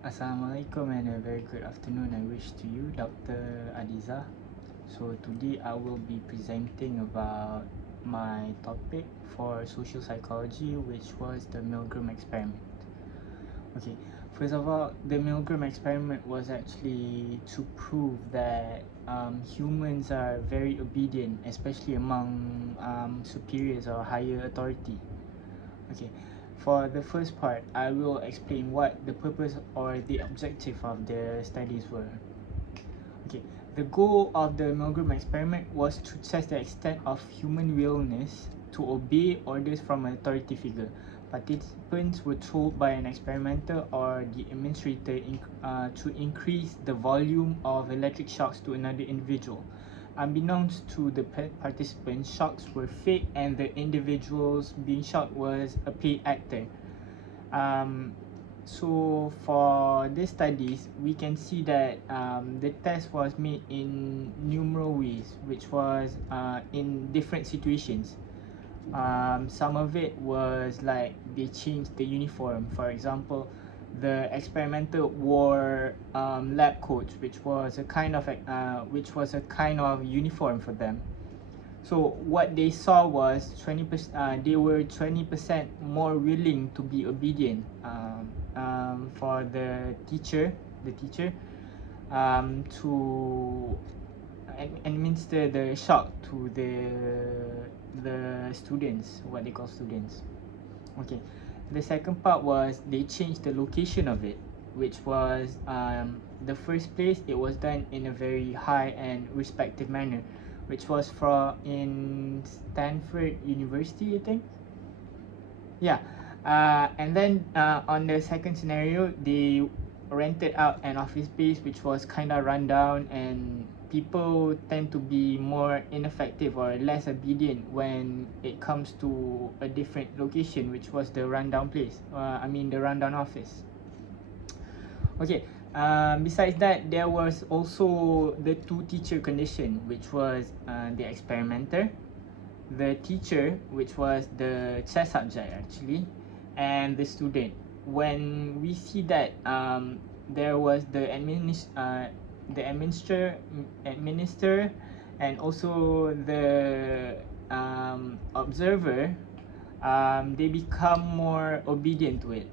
Assalamualaikum and a very good afternoon I wish to you, Dr. Adiza. So today I will be presenting about my topic for social psychology, which was the Milgram experiment. Okay, first of all, the Milgram experiment was actually to prove that humans are very obedient, especially among superiors or higher authority. Okay, for the first part, I will explain what the purpose or the objective of the studies were. Okay, the goal of the Milgram experiment was to test the extent of human willingness to obey orders from an authority figure. Participants were told by an experimenter or the administrator to increase the volume of electric shocks to another individual. Unbeknownst to the participants, shocks were fake and the individuals being shocked was a paid actor. So for these studies, we can see that the test was made in numerous ways, which was in different situations. Some of it was like they changed the uniform. For example, the experimenter wore lab coats, which was a kind of uniform for them. So what they saw was 20%. They were 20% more willing to be obedient for the teacher to administer the shock to the students, what they call students. Okay, the second part was they changed the location of it, which was the first place it was done in a very high and respective manner, which was in Stanford University, I think. Yeah, and then on the second scenario, they rented out an office space which was kind of run down, and people tend to be more ineffective or less obedient when it comes to a different location, which was the rundown place. The rundown office. Okay. Besides that, there was also the two-teacher condition, which was the experimenter, the teacher, which was the test subject actually, and the student. When we see that there was the administrator, and also the observer, they become more obedient to it.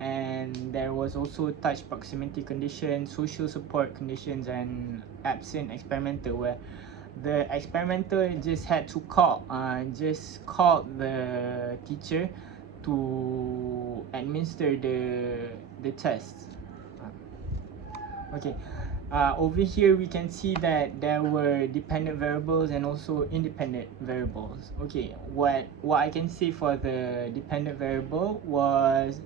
And there was also touch proximity conditions, social support conditions, and absent experimenter, where the experimenter just had to call the teacher to administer the test. Okay, over here we can see that there were dependent variables and also independent variables. Okay, what I can say for the dependent variable was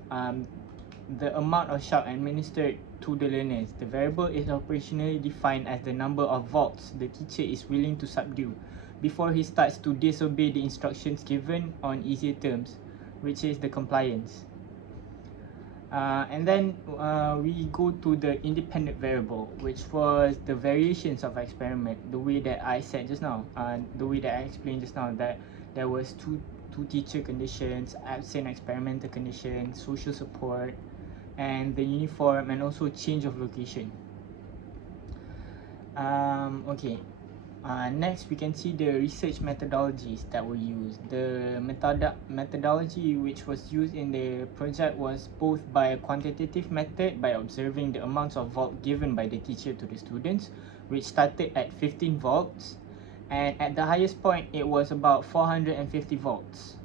the amount of shock administered to the learners. The variable is operationally defined as the number of volts the teacher is willing to subdue before he starts to disobey the instructions given on easier terms, which is the compliance. And then we go to the independent variable, which was the variations of experiment, the way that I said just now, the way that I explained just now, that there was two teacher conditions, absent experimental conditions, social support, and the uniform, and also change of location. Okay. Next, we can see the research methodologies that were used. The methodology which was used in the project was both by a quantitative method, by observing the amounts of volt given by the teacher to the students, which started at 15 volts, and at the highest point it was about 450 volts.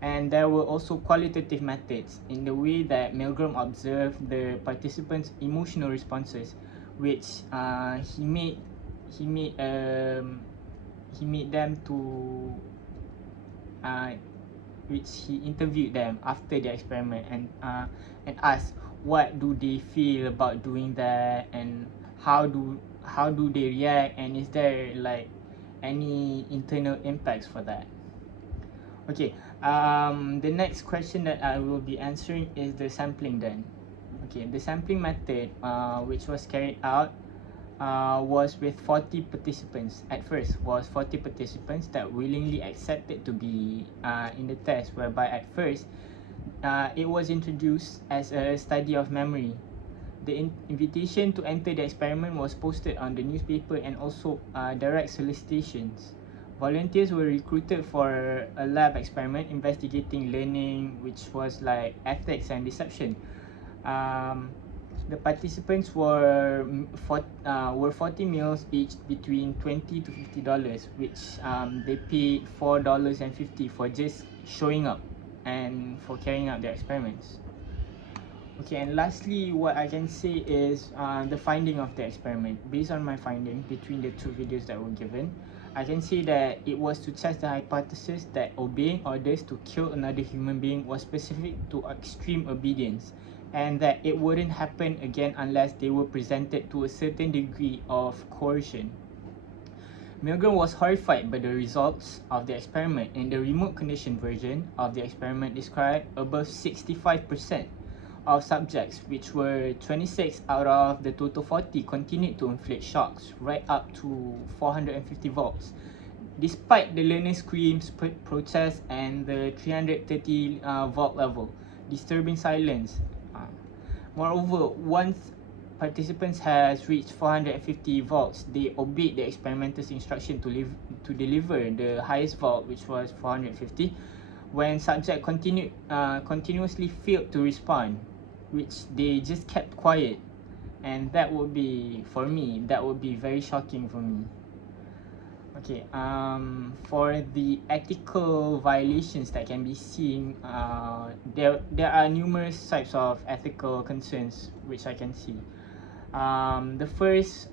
And there were also qualitative methods in the way that Milgram observed the participants' emotional responses, which he made them to which he interviewed them after the experiment, and asked what do they feel about doing that, and how do they react, and is there like any internal impacts for that. Okay, the next question that I will be answering is the sampling then. Okay, the sampling method which was carried out was with 40 participants. At first was 40 participants that willingly accepted to be in the test, whereby at first it was introduced as a study of memory, The invitation to enter the experiment was posted on the newspaper and also direct solicitations. Volunteers were recruited for a lab experiment investigating learning, which was like ethics and deception. The participants were 40 meals each between $20 to $50, which they paid $4.50 for just showing up and for carrying out their experiments. Okay, and lastly, what I can say is the finding of the experiment. Based on my finding between the two videos that were given, I can say that it was to test the hypothesis that obeying orders to kill another human being was specific to extreme obedience, and that it wouldn't happen again unless they were presented to a certain degree of coercion. Milgram was horrified by the results of the experiment. In the remote condition version of the experiment described, above 65% of subjects, which were 26 out of the total 40, continued to inflict shocks right up to 450 volts. Despite the learner screams, protests, and the 330 volt level, disturbing silence. Moreover, once participants has reached 450 volts, they obeyed the experimental's instruction to deliver the highest volt, which was 450. When subject continuously failed to respond, which they just kept quiet, and that would be, for me, that would be very shocking for me. Okay, for the ethical violations that can be seen, there are numerous types of ethical concerns which I can see. The first,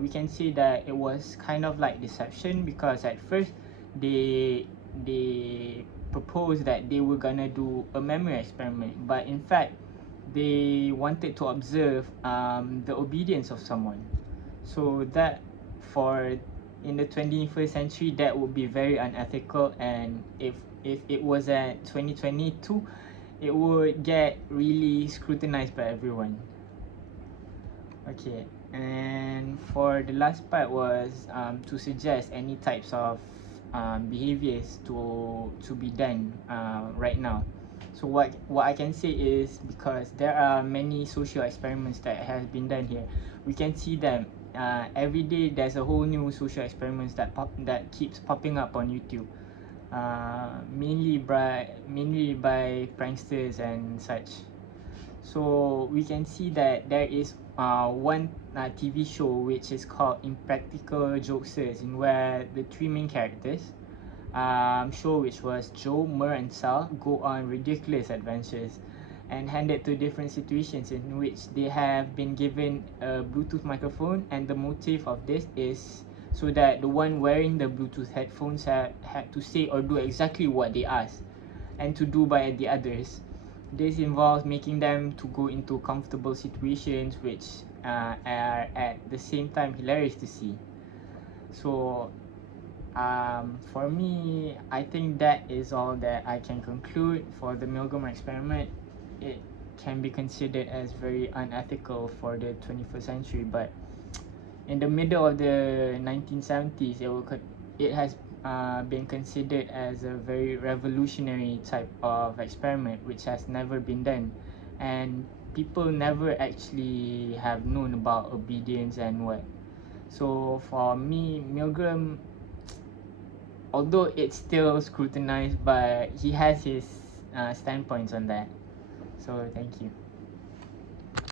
we can say that it was kind of like deception, because at first they proposed that they were gonna do a memory experiment, but in fact they wanted to observe the obedience of someone. So that, for in the 21st century, that would be very unethical, and if it was at 2022, it would get really scrutinized by everyone. Okay, and for the last part was to suggest any types of behaviors to be done right now. So what I can say is, because there are many social experiments that has been done here, we can see them every day. There's a whole new social experiments that keeps popping up on YouTube, mainly by pranksters and such. So we can see that there is one TV show which is called Impractical Jokesters, in where the three main characters show, which was Joe, Mer, and Sal, go on ridiculous adventures and handed to different situations in which they have been given a Bluetooth microphone, and the motive of this is so that the one wearing the Bluetooth headphones had to say or do exactly what they asked and to do by the others. This involves making them to go into comfortable situations, which are at the same time hilarious to see. So for me, I think that is all that I can conclude for the Milgram experiment. It can be considered as very unethical for the 21st century, but in the middle of the 1970s, it has been considered as a very revolutionary type of experiment which has never been done, and people never actually have known about obedience and what. So for me, Milgram, although it's still scrutinized, but he has his standpoints on that. So thank you.